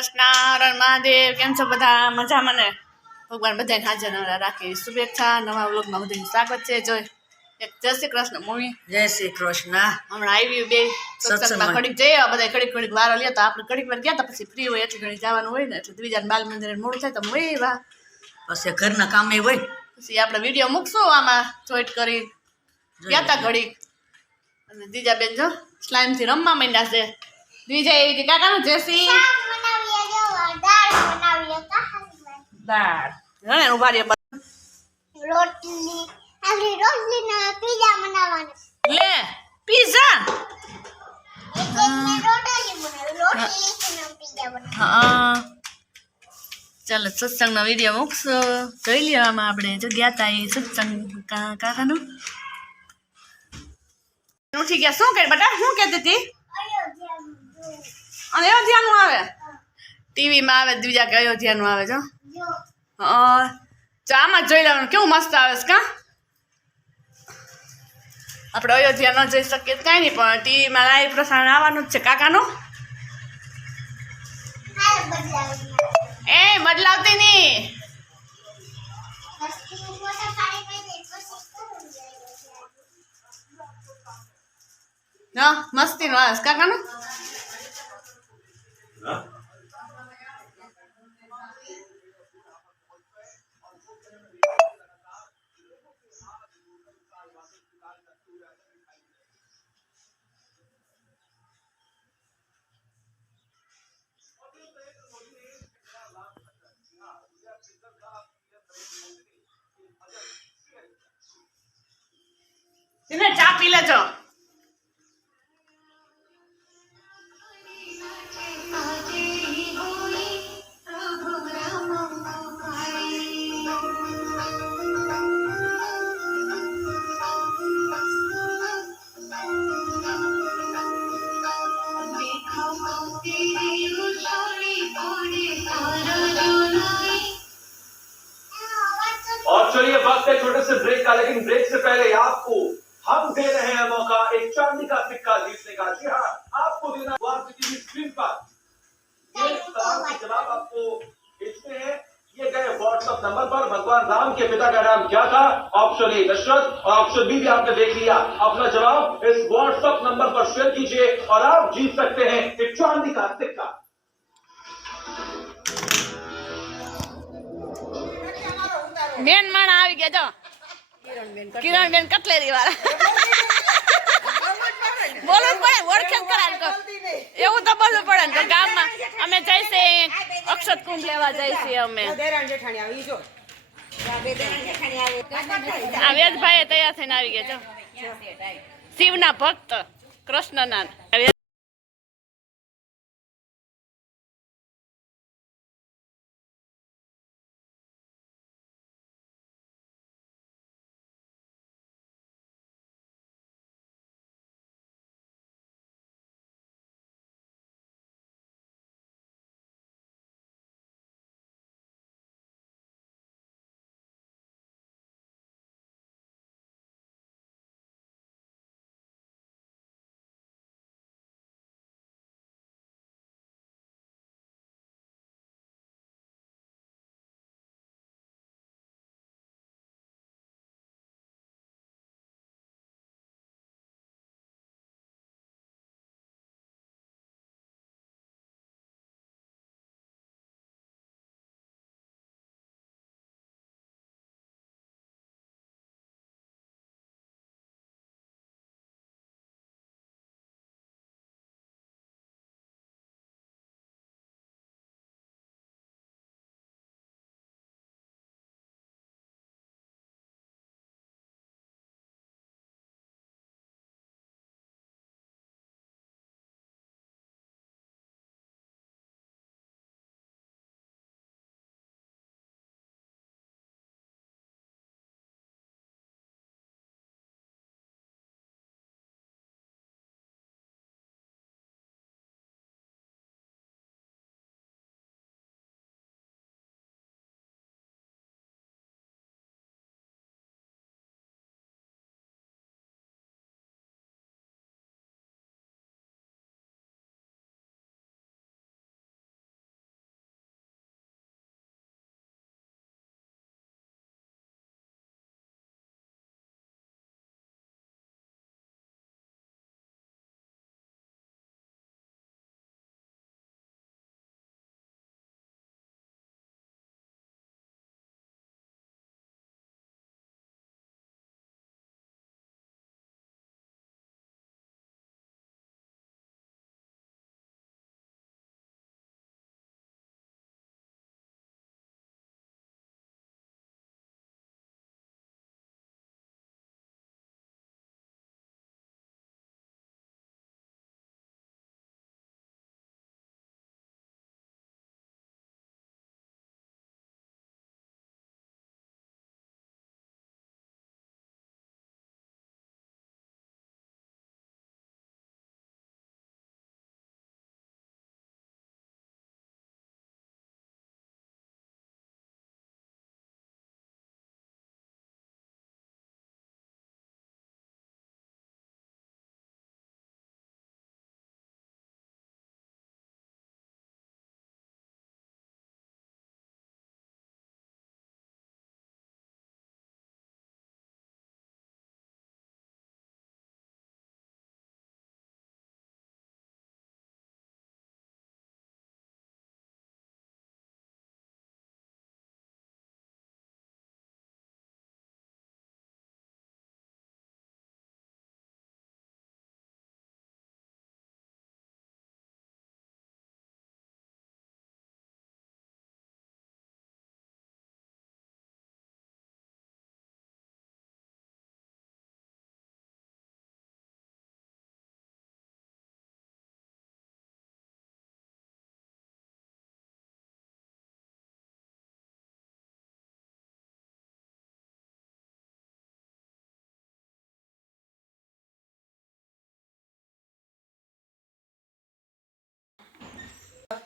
કૃષ્ણ હર મહાદેવ. કેમ છો બધા? મજામાં ને? ભગવાન બધાને હાજર નવરા રાખે. શુભેચ્છા. નવા વ્લોગમાં બધાનું સ્વાગત છે. જોઈ એક જય શ્રી કૃષ્ણ મૂવી. જય શ્રી કૃષ્ણ. હમણાં આવ્યું બે સત્સંગમાં ઘડીક જઈએ બધા, ઘડીક વારો લે તો આપણે ઘડીક વાર ગયા તો પછી ફ્રી હોય એટલે ઘડી જવાનું હોય ને એટલે બીજા બાલ મંદિર મોડું થાય તો હોય વાહ પછી ઘરના કામે હોય પછી આપણે વિડીયો મૂકશું આમાં જોઈન્ટ કરી ગયા તા ઘડીક. અને દીજા બેન જો સ્લાઇમ થી રમવા માંડ્યા છે. દીજા એવી હતી કાકાનું જેસી દાળ ને ઉભા રે રોટલી આલી રોટલી ના પીઝા બનાવવાનો લે પીઝા હા ચાલો સત્સંગનો વિડીયો મૂકશો જોઈ લ્યો. આમાં આપણે જો ગયા તા એ સત્સંગ કાકાનું ઉઠી ગયા. શું કરે બેટા? શું કહેતી હતી? અને અયોધ્યાનું આવે ટીવીમાં આવે બીજા કે અયોધ્યાનું આવે જો આમાં જોઈ લેવાનું કેવું મસ્ત આવે છે કા. આપણે અયોધ્યા ન જઈ શકીએ કાંઈ નહીં પણ ટીવીમાં લાઈવ પ્રસારણ આવવાનું જ છે કાકાનું. એ બદલાવતી નહીં મસ્તી નો આવે કાકાનું. એને ચા પી લેજો. और चलिए वक्त है छोटे से ब्रेक का, लेकिन ब्रेक से पहले आपको हम दे रहे हैं मौका एक चांदी का सिक्का जीतने का। जी हाँ, आपको देना टीवी स्क्रीन पर ये सवाल के जवाब आपको भेजने हैं ये गए व्हाट्सएप नंबर पर। भगवान राम के पिता का नाम क्या था? ऑप्शन ए दशरथ और ऑप्शन बी भी आपने देख लिया। अपना जवाब इस व्हाट्सएप नंबर पर शेयर कीजिए और आप जीत सकते हैं एक चांदी का सिक्का। બેન માણા આવી ગયા જો કિરણ બેન કટલેરી વાળા બોલવું પડે ઓળખેણ કરાય એવું તો બોલવું પડે ને ગામમાં અમે જઈશે અક્ષત કુંભ લેવા જઈશે અમે. આ વેદભાઈ તૈયાર થઈને આવી ગયા જો શિવના ભક્ત કૃષ્ણના.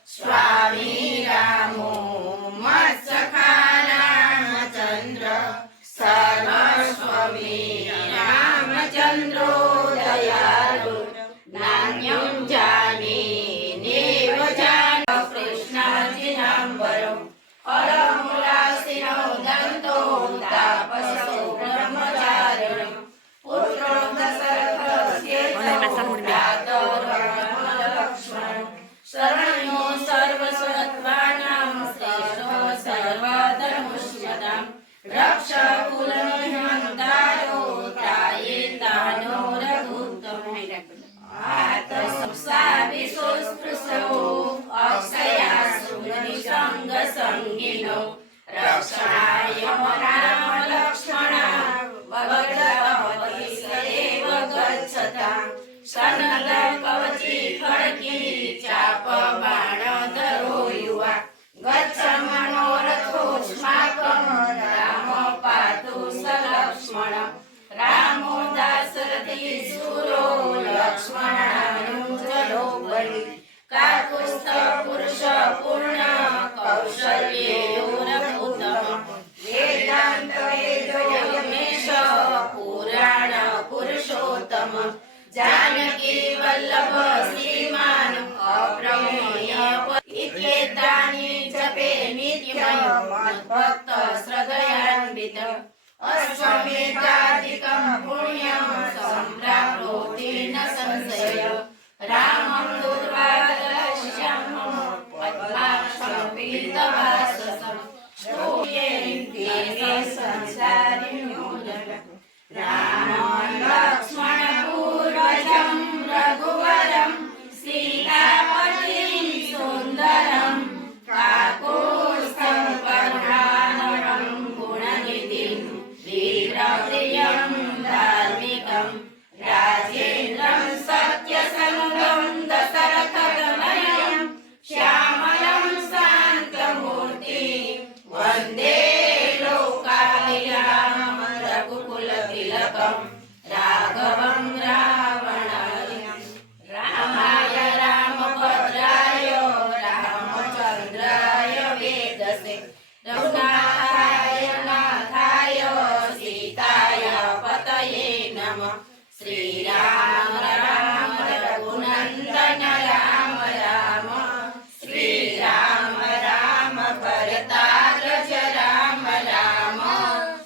स्वामी रामो मत्सखा रामचन्द्र सर्वस्वमी रामचन्द्रो दयालु नान्यं जाने नेव जान कृष्णाजिनाम्बरम् अलमूलासिनो दन्तो तापसो ब्रह्मचारिणः पुत्रो दशरथस्य लक्ष्मण शरणो सर्वसत्त्वानां श्रेष्ठो सर्वधर्मस्मृतां रक्षकुलनिहन्तारो त्रायेतानो रघुत्तमः आतसंसाविशोस्पृशो अक्षयासु निसङ्गसङ्गिनो रक्षणाय राम लक्ष्मणा वरदपति सदैव गच्छतां सनदकवची खड्गी चाप बाणधरो युवा गच्छ मनोरथोऽस्माकं राम पातु स लक्ष्मणः रामो दाशरथी शूरो लक्ष्मणानुचरो बलि काकुत्स्थ पुरुष पूर्ण कौशल्योरभूतम वेदान्त वेदो यमेश पुराण पुरुषोत्तम जानकी वल्लभ श्रीमान् अप्रमेय इत्येतानि जपे नित्यं मद्भक्त श्रद्धयान्वित अश्वमेधादिकं पुण्यं सम्प्राप्नोति न संशय रामं दुर्वादलक्ष्यं पद्माक्षं पीतवाससं श्रूये देवे संसारिणो रामं लक्ष्मणपूर्वजं रघुवरं सीतापतिं सुन्दरं काकुत्स्थं करुणानरं गुणनिधिं वीरप्रियं धार्मिकं राजेन्द्रं सत्यसन्धं दशरथतनयं श्यामलं शान्तमूर्तिं वन्दे लोकाभिरामं रघुकुलतिलकं राघवं रावणाय रामाय रामभद्राय रामचन्द्राय वेदसे रघुनाथाय नाथाय सीताय पतये नमः श्रीराम राम रघुनन्दन राम राम श्रीराम राम भरताग्रज राम राम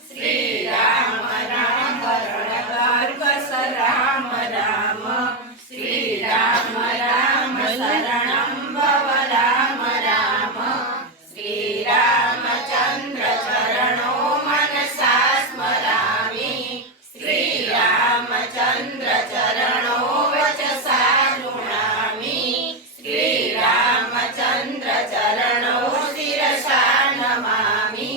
श्रीराम राम रणगार्गस राम राम श्रीराम राम शरणं भव राम राम श्रीरामचन्द्र चरणो मनसा स्मरामि श्रीरामचन्द्र चरणो वचसा गृह्णामि श्रीरामचन्द्र चरणो शिरसा नमामि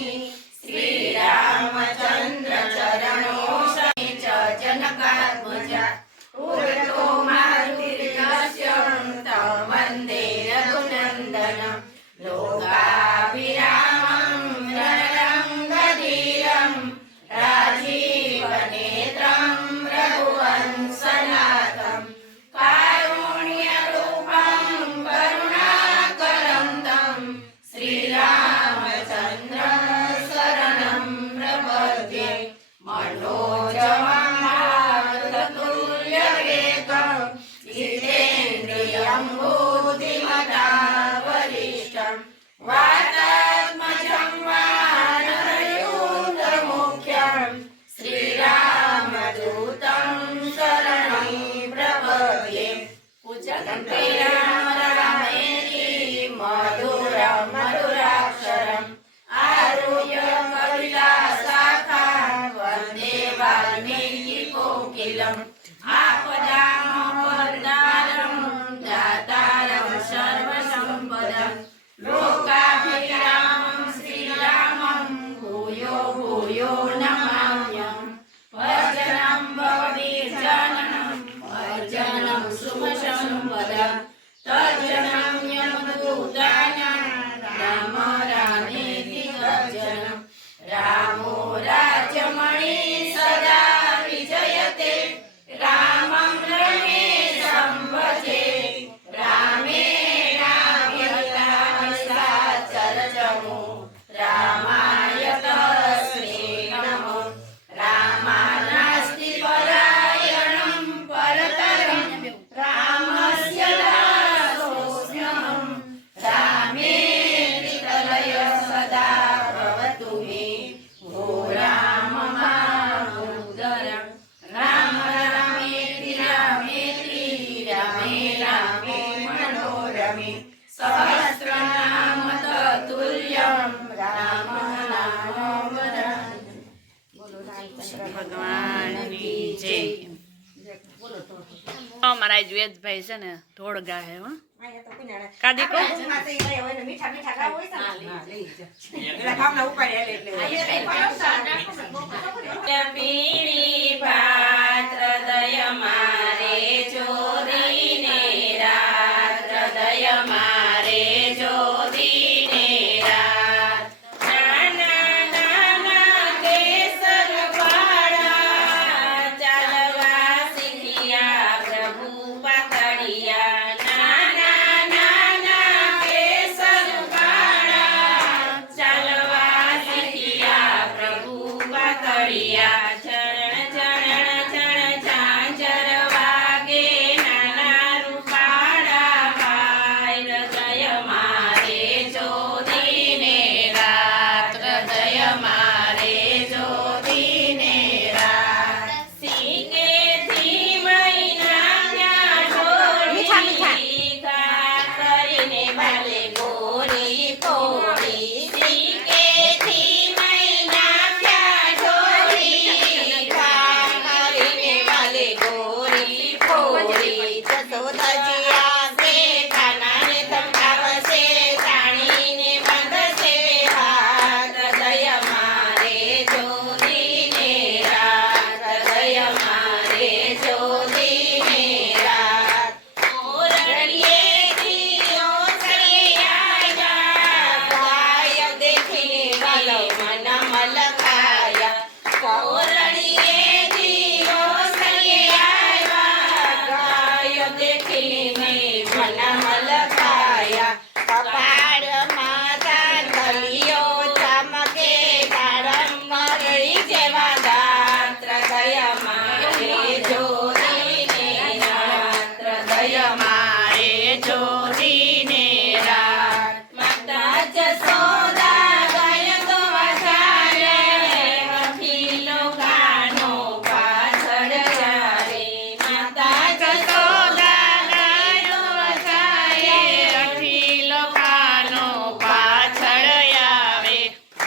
श्रीरामचन्द्र चरणो च जनकात्मजा उरतो मारुतिर्यस्य तं वन्दे रघुनन्दनं लोकाभिरामं रणरङ्गधीरं राजीवनेत्रं रघुवंशनाथं कारुण्यरूपं करुणाकरं तं श्रीरामचन्द्रं शरणं प्रपद्ये मनोजवं मारुततुल्यवेगं जितेन्द्रियं बुद्धिमतां वरिष्ठं वातात्मजं वानरयूथमुख्यं श्रीरामदूतं शरणं प्रपद्ये पूजन्ते राम रामेति मधुरं मधुराक्षरम् आरुह्य कविलाशाखा वन्दे वाल्मीकिकोकिलम् आपदामपदारं दातारं सर्वसम्पदं लोकाभिरामं श्रीरामं भूयो भूयो नमाम्यहम् भजनं भवदीर्जनं भजनं शुभसम्पदं तज्जनं यमदूतानां राम रामेति तज्जनं रामो राजमणि सदा विजयते रामं रमेशं भजे रामे राम्यता નમામિ સહસ્રનામ તતુલ્યમ રામ નામ વરાનને. બોલો રામચંદ્ર ભગવાનની જય. અમારા આજ વેદભાઈ છે ને ઢોળ ગાહે હો કાદી કો પીળી ભાત હૃદય મારે જોડીને રાત હૃદય મારે જોડીને રાત નાના નાના કેસર વાળા ચાલવા શીખ્યા પ્રભુ પાતળિયા નાના નાના કેસર વાળા ચાલવા શીખ્યા પ્રભુ પાતળિયા ચણ ચણ ચણ ઝાંઝર વાગે નાના રૂપાળા ભાઈ હૃદય મારે જોડીને રાત હૃદય મારે જોડીને રાત સિંગેથી મૈના ઢોળી ઘા કરીને બાલે ગોરી ફોડી સિંગેથી મૈના ઢોળી ઘા કરીને બાલે ગોરી ફોડી જસોદાજી આવશે ખાનાને ધમકાવશે જાણીને બાંધશે હાથ હૃદય મારે જોડીને રાત હૃદય મારે જોડીને રાત ઓરડીએથી ઓસરીએ આવ્યા ગાય દેખીને વાલો મન મલકાયા ઓરડીએથી ઓસરીએ આવ્યા ગાય દેખીને મન મલકાયા કપાળ માતા તલિયો ચમકે તારમ મરળી જેવા દાંત હૃદય મારે જોડીને રાત હૃદય મારે જોડીને રાત માતા જસોદા ગાય તો વધારે અખિલો કાનો પાછળ ચારે માતા જસોદા ગાય તો વધારે અખિલો કાનો પાછળ આવે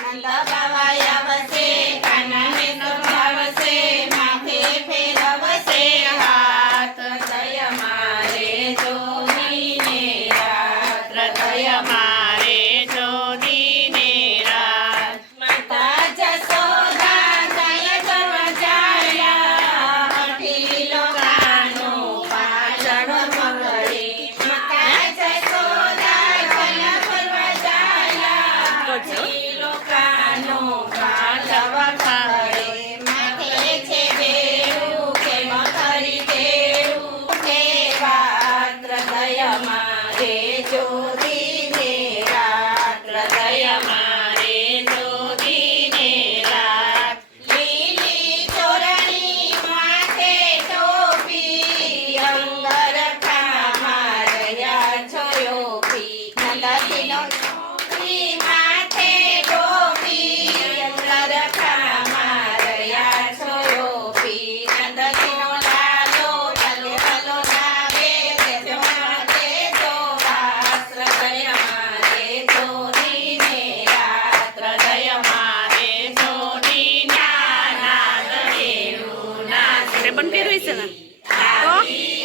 નંદ બાવા આવશે કાનાને સંભાળશે માથે ફેરવશે હાથ હૃદય મારે જોડીને રાત હૃદય મારે જોડીને રાત માતા જસોદા ગાય કરવા ચાલ્યા અઠીલો કાનો પાછળ મગળે માતા જસોદા ગાય કરવા ચાલ્યા અઠીલો કાનો પાછળ મગળે માથે છે બેરું કે મખરી તેરું કે વાત હૃદય મારે જોડીને રાત હૃદય મારે જોડીને રાત લીલી ચોરણી માથે ટોપી અંગરખામાં રહ્યા છો યોપી નંદતીનો ટોપી માથે ટોપી અંગરખામાં રહ્યા છો યોપી નંદતીનો લાલો ભલે ભલો લાગે તેજો માથે તો વાસ હૃદય મારે જોડીને રાત હૃદય મારે જોડીને નાદ વેણું નાદ રે બન પહેરવી છે ને તો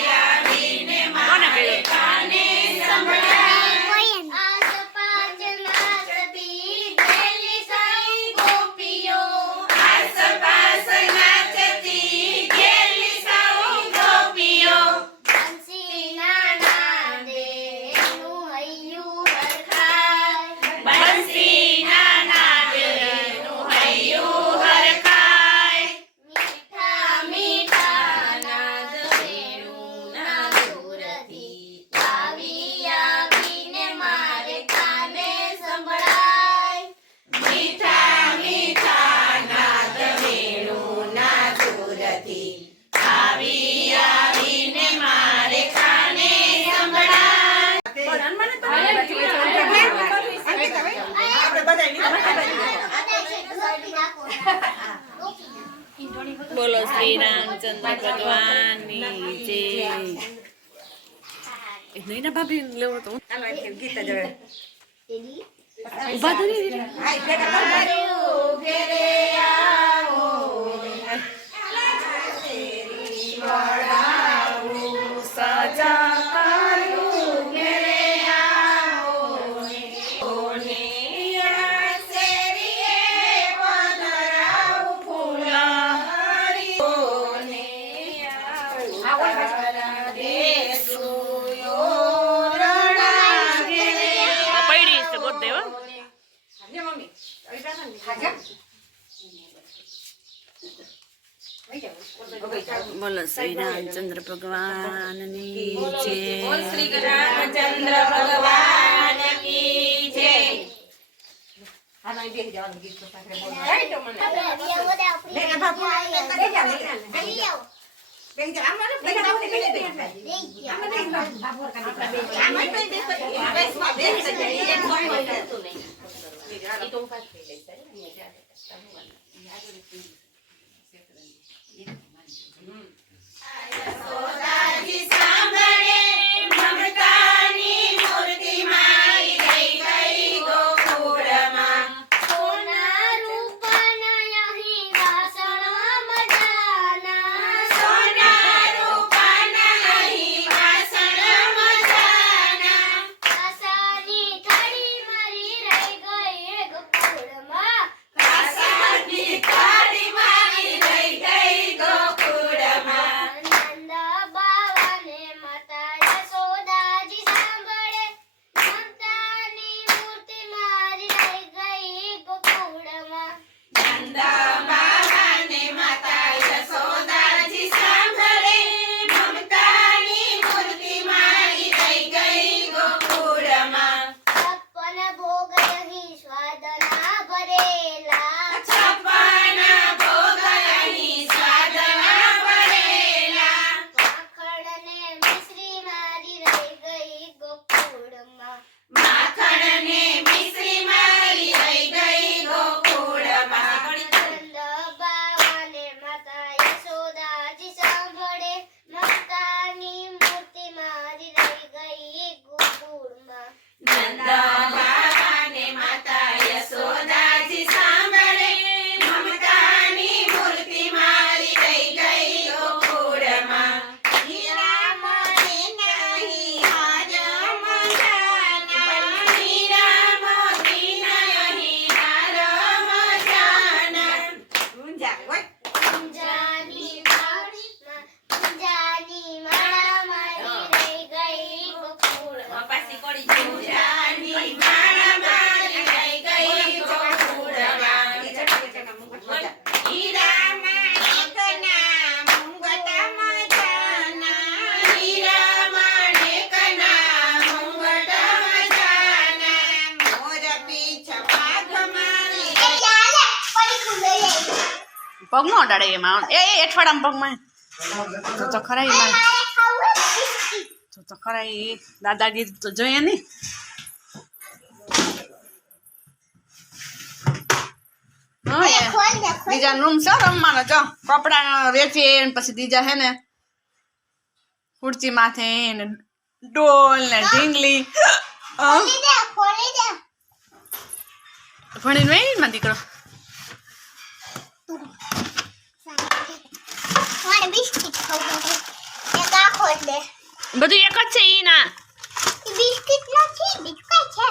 આવીને મારે કાને સંભળાય આસપાસ નાચતી ગેલી સાઈ ગોપીઓ આસપાસ નાચતી ગેલી સાઈ ગોપીઓ બંસીના નાદે એનું હૈયું હરખાય બંસીના નાદે એનું હૈયું હરખાય મીઠા મીઠા નાદ વેણું ના દૂરથી આવી આવીને મારે કાને સંભળાય મીઠા મીઠા નાદ વેણું ના દૂરથી આવી આવીને મારે કાને સંભળાય બોલો શ્રી રામચંદ્ર ભગવાનની જય નહીં ના ભાભી લેવો તો ગીત જ હવે રેડી ઊભા તો નહીં રહે. હાય ભેગા પૈડી છે ગોત દેવો. બોલો શ્રી રામચંદ્ર ભગવાનની જય. શ્રી રામચંદ્ર ભગવાન કી જય. યશોદાજી સાંભળે મમતાની મૂર્તિ મારી રહી ગઈ ગોકુળમાં. સોના રૂપાના અહીં વાસણ મજાના. સોના રૂપાના અહીં વાસણ મજાના. કાસાની થાળી મારી રહી ગઈ ગોકુળમાં. કાસાની થાળી મારી રહી ગઈ ગોકુળમાં. નંદ બાવાને માતા યશોદાજી સાંભળે મમતાની મૂર્તિ મારી રહી ગઈ ગોકુળમાં. નંદ બાવાને માતા યશોદાજી સાંભળે મમતાની મૂર્તિ મારી રહી ગઈ ગોકુળમાં. છપ્પન ભોગ અહીં સ્વાદના ભરેલા. છપ્પન ભોગ અહીં સ્વાદના ભરેલા. માખણને મિશ્રી મારી રહી ગઈ ગોકુળમાં. માખણને મિશ્રી મારી રહી ગઈ ગોકુળમાં. નંદ બાવાને માતા યશોદાજી સાંભળે મમતાની મૂર્તિ મારી રહી ગઈ ગોકુળમાં. નંદ બાવાને માતા યશોદાજી સાંભળે મમતાની મૂર્તિ મારી રહી ગઈ ગોકુળમાં. હીરા મોતી નહીં હાર મજાના. હીરા મોતી નહીં હાર મજાના. ઊંઝાની માળા મારી રહી ગઈ ગોકુળમાં. ઊંઝાની માળા મારી રહી ગઈ ગોકુળમાં. હીરા માણેકના મુંગટ મજાના. હીરા માણેકના મુંગટ મજાના. મોર પીછ પાઘ મારી ચાલે પડી ખુલે પગ નો અડાડે એમાં. એ અઠવાડામાં પગમાં તો ખરા એમાં. તો ખરા એ દાદાગીરી તો જોઈએ નહીં. હા એ ખોલ દે બીજા રૂમ છે રમવાનો. જો કપડા વેચીએ ને પછી બીજા હે ને ખુરચી માથે ને ડોલ ને ઢીંગલી. ખોલી દે ભણીને વહી માં દીકરો. મારે બિસ્કિટ ખાવું છે એક આ ખોલ દે બધું એક જ છે ઈ ના. બિસ્કિટ નથી બીજું કઈ છે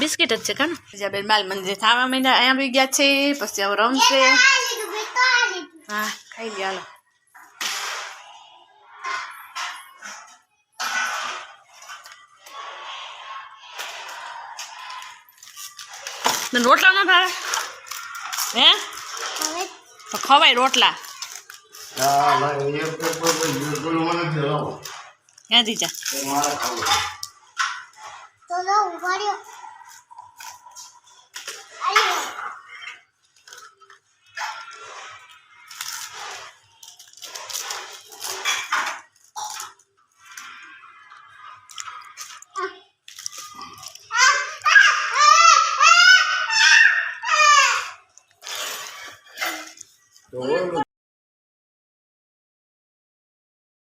બિસ્કિટ જ છે કાને. બીજા બેન બાલ મંદિર થવા માંડ્યા. અહીંયા બી ગયા છે. પછી હવે રમશે. આ લીધું મેં તો આ લીધું હા ખાઈ લે હાલો. તને રોટલા ન ભાવે હે? હવે તો ખવાય રોટલા. હા ભાઈ એક પેપર પર ગુરુ મને દેવો ક્યાં દીજા મારા ખાવું તો ઉભા રહ્યો અરે